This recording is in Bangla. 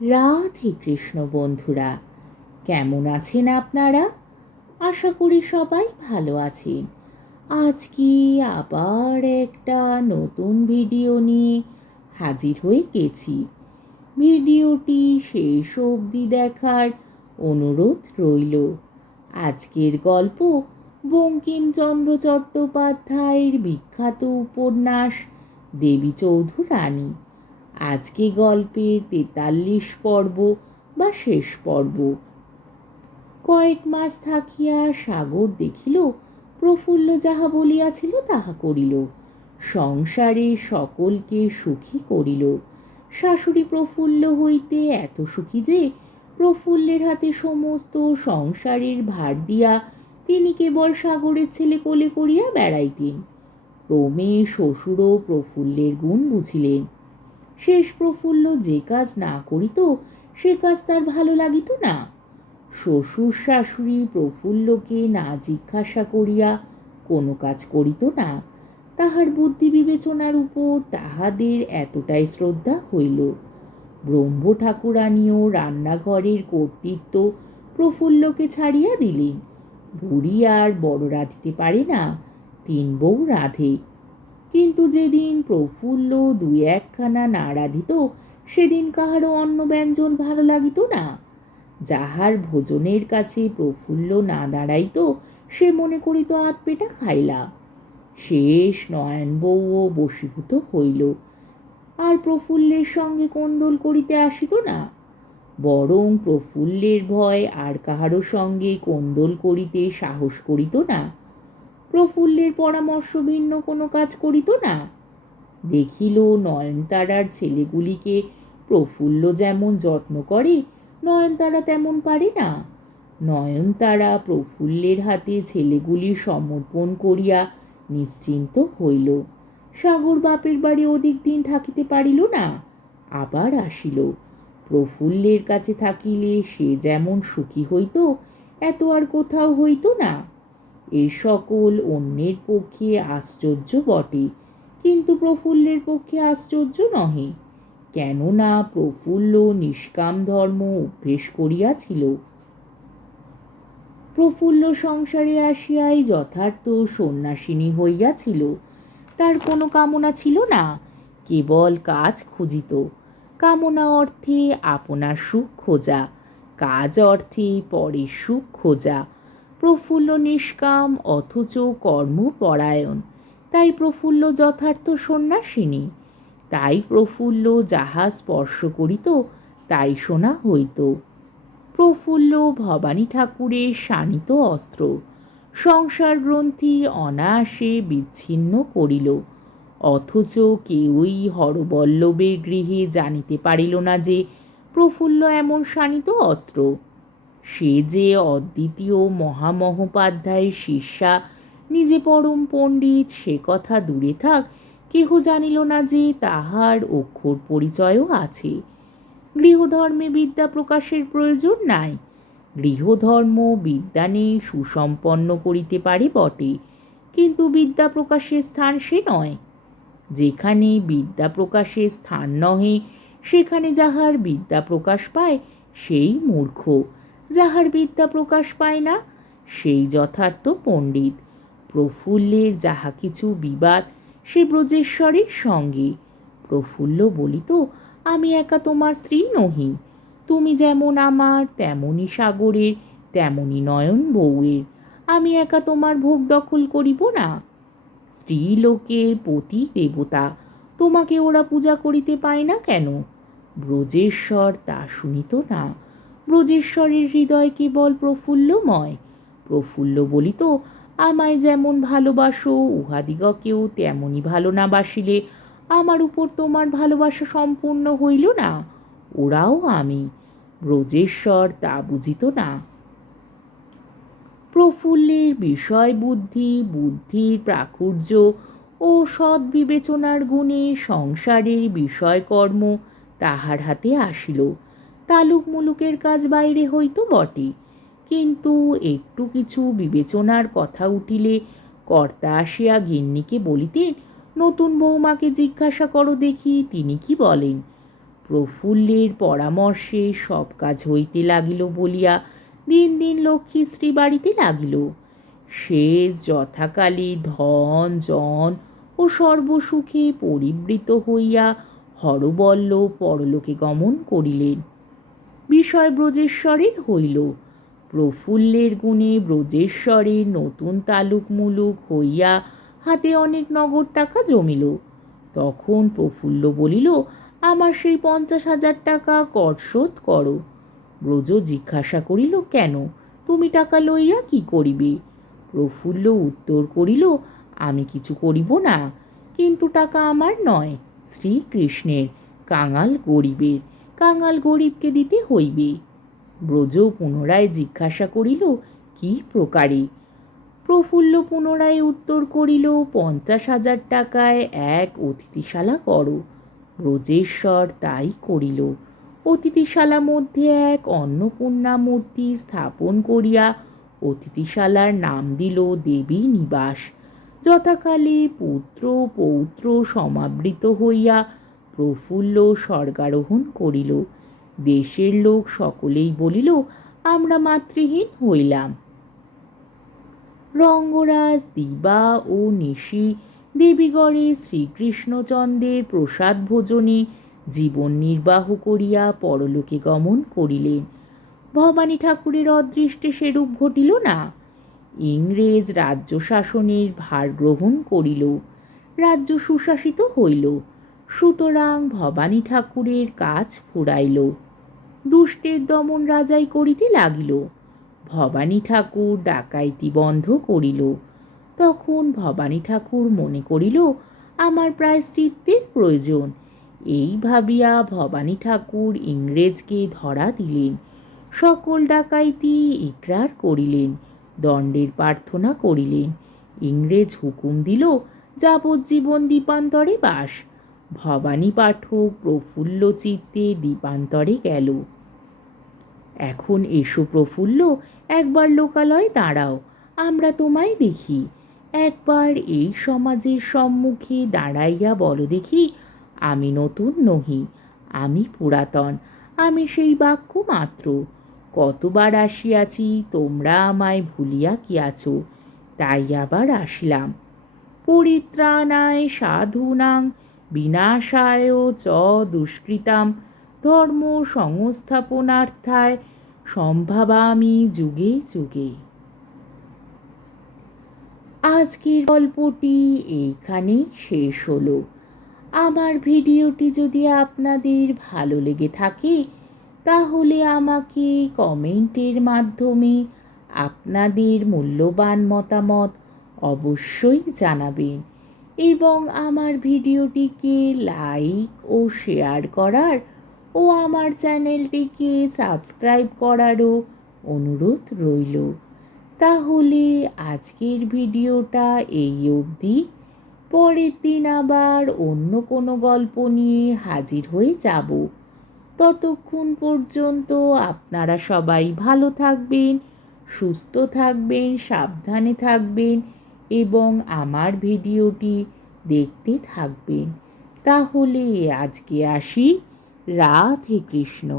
রাধে কৃষ্ণ বন্ধুরা, কেমন আছেন আপনারা? আশা করি সবাই ভালো আছেন। আজকে আবার একটা নতুন ভিডিও নিয়ে হাজির হয়ে গেছি। ভিডিওটি শেষ অবধি দেখার অনুরোধ রইল। আজকের গল্প বঙ্কিমচন্দ্র চট্টোপাধ্যায়ের বিখ্যাত উপন্যাস দেবী চৌধুরানী। আজকে গল্পের 43 পর্ব বা শেষ পর্ব। কয়েক মাস থাকিয়া সাগর দেখিল প্রফুল্ল যাহা বলিয়াছিল তাহা করিল, সংসারে সকলকে সুখী করিল। শাশুড়ি প্রফুল্ল হইতে এত সুখী যে প্রফুল্লের হাতে সমস্ত সংসারের ভার দিয়া তিনি কেবল সাগরের ছেলে কোলে করিয়া বেড়াইতেন। ক্রমে শ্বশুরও প্রফুল্লের গুণ বুঝিলেন। শেষ প্রফুল্ল যে কাজ না করিত সে কাজ তার ভালো লাগিত না। শ্বশুর শাশুড়ি প্রফুল্লকে না জিজ্ঞাসা করিয়া কোনো কাজ করিত না। তাহার বুদ্ধি বিবেচনার উপর তাহাদের এতটাই শ্রদ্ধা হইল। ব্রহ্ম ঠাকুরানীও রান্নাঘরের কর্তৃত্ব প্রফুল্লকে ছাড়িয়া দিলেন। বুড়ি আর বড় রাঁধিতে পারে না, 3 বউ রাঁধে। কিন্তু যেদিন প্রফুল্ল 2-1খানা না রাঁধিত সেদিন কাহারও অন্ন ব্যঞ্জন ভালো লাগিত না। যাহার ভোজনের কাছে প্রফুল্ল না দাঁড়াইত সে মনে করিত আধপেটা খাইলাম। শেষ নয়ন বউও বশীভূত হইল, আর প্রফুল্লের সঙ্গে কোন্দল করিতে আসিত না। বরং প্রফুল্লের ভয় আর কাহারও সঙ্গে কোন্দল করিতে সাহস করিত না। প্রফুল্লের পরামর্শ ভিন্ন কোনো কাজ করিত না। দেখিল নয়নতারার ছেলেগুলিকে প্রফুল্ল যেমন যত্ন করে নয়নতারা তেমন পারে না। নয়নতারা প্রফুল্লের হাতে ছেলেগুলি সমর্পণ করিয়া নিশ্চিন্ত হইল। সাগর বাপের বাড়ি অধিক দিন থাকিতে পারিল না, আবার আসিল। প্রফুল্লের কাছে থাকিলে সে যেমন সুখী হইত এত আর কোথাও হইত না। এ সকল অন্যের পক্ষে আশ্চর্য বটে, কিন্তু প্রফুল্লের পক্ষে আশ্চর্য নহে। কেননা প্রফুল্ল নিষ্কাম ধর্ম অভ্যেস করিয়াছিল। প্রফুল্ল সংসারে আসিয়াই যথার্থ সন্ন্যাসিনী হইয়াছিল। তার কোনো কামনা ছিল না, কেবল কাজ খুঁজিত। কামনা অর্থে আপনার সুখ খোঁজা, কাজ অর্থে পরের সুখ খোঁজা। প্রফুল্ল নিষ্কাম অথচ কর্মপরায়ণ, তাই প্রফুল্ল যথার্থ সন্ন্যাসিনী। তাই প্রফুল্ল যাহা স্পর্শ করিত তাই শোনা হইত। প্রফুল্ল ভবানী ঠাকুরের শানিত অস্ত্র। সংসার গ্রন্থি অনায়াসে বিচ্ছিন্ন করিল, অথচ কেউই হরবল্লভের গৃহে জানিতে পারিল না যে প্রফুল্ল এমন শানিত অস্ত্র। সে যে অদ্বিতীয় মহামহোপাধ্যায়ের শিষ্যা, নিজে পরম পণ্ডিত সে কথা দূরে থাক, কেহ জানিল না যে তাহার অক্ষর পরিচয়ও আছে। গৃহধর্মে বিদ্যা প্রকাশের প্রয়োজন নাই। গৃহধর্ম বিদ্যানে সুসম্পন্ন করিতে পারে বটে, কিন্তু বিদ্যা প্রকাশের স্থান সে নয়। যেখানে বিদ্যা প্রকাশের স্থান নহে সেখানে যাহার বিদ্যা প্রকাশ পায় সেই মূর্খ, যাহার বিদ্যা প্রকাশ পায় না সেই যথার্থ পণ্ডিত। প্রফুল্লের যাহা কিছু বিবাদ সে ব্রজেশ্বরের সঙ্গে। প্রফুল্ল বলিত, আমি একা তোমার স্ত্রী নহি, তুমি যেমন আমার তেমনি সাগরের, তেমনি নয়ন বউয়ের। আমি একা তোমার ভোগ দখল করিব না। স্ত্রীলোকের পতি দেবতা, তোমাকে ওরা পূজা করিতে পায় না কেন? ব্রজেশ্বর তা শুনিত না। ব্রজেশ্বরের হৃদয় কেবল প্রফুল্লময়। প্রফুল্ল বলিত, আমায় যেমন ভালোবাসো উহাদিগকেও তেমনি ভালো না বাসিলে আমার উপর তোমার ভালোবাসা সম্পূর্ণ হইল না। ওরাও আমি। ব্রজেশ্বর তা বুঝিত না। প্রফুল্লের বিষয় বুদ্ধি, বুদ্ধির প্রাচুর্য ও সৎ বিবেচনার গুণে সংসারের বিষয়কর্ম তাহার হাতে আসিল। তালুক মুলুকের কাজ বাইরে হইত বটে, কিন্তু একটু কিছু বিবেচনার কথা উঠিলে কর্তা আসিয়া গিন্নিকে বলিতেন, নতুন বৌমাকে জিজ্ঞাসা করো দেখি তিনি কি বলেন। প্রফুল্লের পরামর্শে সব কাজ হইতে লাগিল বলিয়া দিন দিন লক্ষ্মীশ্রী বাড়িতে লাগিল। সে যথাকালে ধন জন ও সর্বসুখে পরিবৃত হইয়া হরবল্ল পরলোকে গমন করিলেন। বিষয় ব্রজেশ্বরের হইল। প্রফুল্লের গুণে ব্রজেশ্বরের নতুন তালুক মুলুক হইয়া হাতে অনেক নগদ টাকা জমিল। তখন প্রফুল্ল বলিল, আমার সেই 50,000 টাকা কর শোধ করো। ব্রজ জিজ্ঞাসা করিল, কেন, তুমি টাকা লইয়া কি করিবে? প্রফুল্ল উত্তর করিল, আমি কিছু করিব না, কিন্তু টাকা আমার নয়, শ্রীকৃষ্ণের, কাঙাল গরিবের, কাঙাল গরিবকে দিতে হইবে। ব্রজ পুনরায় জিজ্ঞাসা করিল, কি প্রকারে? প্রফুল্ল পুনরায় উত্তর করিল, 50,000 টাকায় এক অতিথিশালা করো। ব্রজেশ্বর তাই করিল। অতিথিশালা মধ্যে এক অন্নপূর্ণা মূর্তি স্থাপন করিয়া অতিথিশালার নাম দিল দেবী নিবাস। যথাকালে পুত্র পৌত্র সমাবৃত হইয়া প্রফুল্ল স্বর্গারোহণ করিল। দেশের লোক সকলেই বলিল, আমরা মাতৃহীন হইলাম। রঙ্গরাজ দিবা ও নিশি দেবীগড়ে শ্রীকৃষ্ণচন্দ্রের প্রসাদ ভোজনে জীবন নির্বাহ করিয়া পরলোকে গমন করিলেন। ভবানী ঠাকুরের অদৃষ্টে সেরূপ ঘটিল না। ইংরেজ রাজ্য শাসনের ভার গ্রহণ করিল, রাজ্য সুশাসিত হইল। সুতরাং ভবানী ঠাকুরের কাজ ফুরাইল। দুষ্টের দমন রাজাই করিতে লাগিল। ভবানী ঠাকুর ডাকাইতি বন্ধ করিল। তখন ভবানী ঠাকুর মনে করিল, আমার প্রায়শ্চিত্তের প্রয়োজন। এই ভাবিয়া ভবানী ঠাকুর ইংরেজকে ধরা দিলেন। সকল ডাকাইতি ইকরার করিলেন, দণ্ডের প্রার্থনা করিলেন। ইংরেজ হুকুম দিল, যাবজ্জীবন দ্বীপান্তরে বাস। ভবানী পাঠক প্রফুল্ল চিত্তে দ্বীপান্তরে গেল। এখন এসো প্রফুল্ল, একবার লোকালয়ে দাঁড়াও, আমরা তোমায় দেখি। একবার এই সমাজের সম্মুখে দাঁড়াইয়া বলো দেখি, আমি নতুন নহি, আমি পুরাতন, আমি সেই বাক্য মাত্র। কতবার আসিয়াছি, তোমরা আমায় ভুলিয়া গিয়াছ, তাই আবার আসিলাম। পরিত্রাণায় সাধূনাং বিনাশায় চ দুষ্কৃতাম ধর্ম সংস্থাপনার্থায় সম্ভাবামি যুগে যুগে। আজকের গল্পটি এইখানেই শেষ হলো। আমার ভিডিওটি যদি আপনাদের ভালো লেগে থাকে তাহলে আমাকে কমেন্টের মাধ্যমে আপনাদের মূল্যবান মতামত অবশ্যই জানাবেন এবং আমার ভিডিওটিকে লাইক ও শেয়ার করার ও আমার চ্যানেলটিকে সাবস্ক্রাইব করারও অনুরোধ রইল। তাহলে আজকের ভিডিওটা এই অবধি। পরের দিন আবার অন্য কোনো গল্প নিয়ে হাজির হয়ে যাব। ততক্ষণ পর্যন্ত আপনারা সবাই ভালো থাকবেন, সুস্থ থাকবেন, সাবধানে থাকবেন এবং আমার ভিডিওটি দেখতে থাকবেন। তাহলে আজকে আসি। রাধে কৃষ্ণ।